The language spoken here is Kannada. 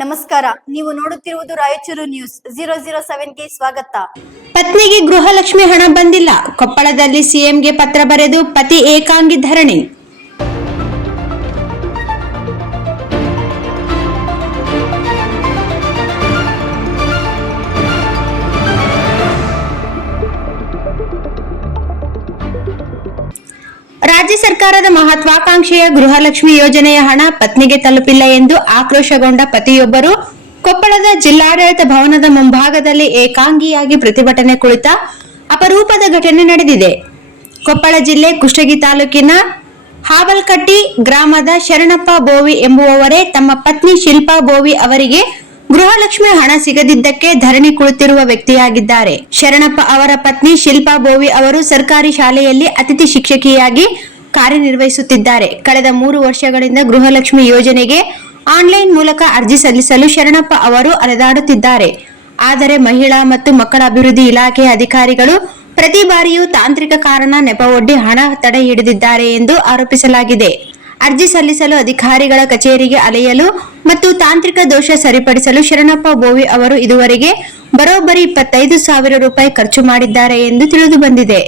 ನಮಸ್ಕಾರ, ನೀವು ನೋಡುತ್ತಿರುವುದು ರಾಯಚೂರು ನ್ಯೂಸ್ 007ಗೆ ಸ್ವಾಗತ. ಪತ್ನಿಗೆ ಗೃಹಲಕ್ಷ್ಮಿ ಹಣ ಬಂದಿಲ್ಲ, ಕೊಪ್ಪಳದಲ್ಲಿ ಸಿಎಂಗೆ ಪತ್ರ ಬರೆದು ಪತಿ ಏಕಾಂಗಿ ಧರಣಿ. ರಾಜ್ಯ ಸರ್ಕಾರದ ಮಹತ್ವಾಕಾಂಕ್ಷೆಯ ಗೃಹಲಕ್ಷ್ಮಿ ಯೋಜನೆಯ ಹಣ ಪತ್ನಿಗೆ ತಲುಪಿಲ್ಲ ಎಂದು ಆಕ್ರೋಶಗೊಂಡ ಪತಿಯೊಬ್ಬರು ಕೊಪ್ಪಳದ ಜಿಲ್ಲಾಡಳಿತ ಭವನದ ಮುಂಭಾಗದಲ್ಲಿ ಏಕಾಂಗಿಯಾಗಿ ಪ್ರತಿಭಟನೆ ಕುಳಿತ ಅಪರೂಪದ ಘಟನೆ ನಡೆದಿದೆ. ಕೊಪ್ಪಳ ಜಿಲ್ಲೆ ಕುಷ್ಟಗಿ ತಾಲೂಕಿನ ಹಾವಲ್ಕಟ್ಟಿ ಗ್ರಾಮದ ಶರಣಪ್ಪ ಬೋವಿ ಎಂಬುವವರೇ ತಮ್ಮ ಪತ್ನಿ ಶಿಲ್ಪಾ ಬೋವಿ ಅವರಿಗೆ ಗೃಹಲಕ್ಷ್ಮಿ ಹಣ ಸಿಗದಿದ್ದಕ್ಕೆ ಧರಣಿ ಕುಳಿತಿರುವ ವ್ಯಕ್ತಿಯಾಗಿದ್ದಾರೆ. ಶರಣಪ್ಪ ಅವರ ಪತ್ನಿ ಶಿಲ್ಪಾ ಬೋವಿ ಅವರು ಸರ್ಕಾರಿ ಶಾಲೆಯಲ್ಲಿ ಅತಿಥಿ ಶಿಕ್ಷಕಿಯಾಗಿ ಕಾರ್ಯನಿರ್ವಹಿಸುತ್ತಿದ್ದಾರೆ. ಕಳೆದ 3 ವರ್ಷಗಳಿಂದ ಗೃಹಲಕ್ಷ್ಮಿ ಯೋಜನೆಗೆ ಆನ್ಲೈನ್ ಮೂಲಕ ಅರ್ಜಿ ಸಲ್ಲಿಸಲು ಶರಣಪ್ಪ ಅವರು ಅಲೆದಾಡುತ್ತಿದ್ದಾರೆ. ಆದರೆ ಮಹಿಳಾ ಮತ್ತು ಮಕ್ಕಳ ಅಭಿವೃದ್ಧಿ ಇಲಾಖೆಯ ಅಧಿಕಾರಿಗಳು ಪ್ರತಿ ಬಾರಿಯೂ ತಾಂತ್ರಿಕ ಕಾರಣ ನೆಪವೊಡ್ಡಿ ಹಣ ತಡೆ ಹಿಡಿದಿದ್ದಾರೆ ಎಂದು ಆರೋಪಿಸಲಾಗಿದೆ. ಅರ್ಜಿ ಸಲ್ಲಿಸಲು ಅಧಿಕಾರಿಗಳ ಕಚೇರಿಗೆ ಅಲೆಯಲು ಮತ್ತು ತಾಂತ್ರಿಕ ದೋಷ ಸರಿಪಡಿಸಲು ಶರಣಪ್ಪ ಬೋವಿ ಅವರು ಇದುವರೆಗೆ ಬರೋಬ್ಬರಿ 25,000 ರೂಪಾಯಿ ಖರ್ಚು ಮಾಡಿದ್ದಾರೆ ಎಂದು ತಿಳಿದು ಬಂದಿದೆ.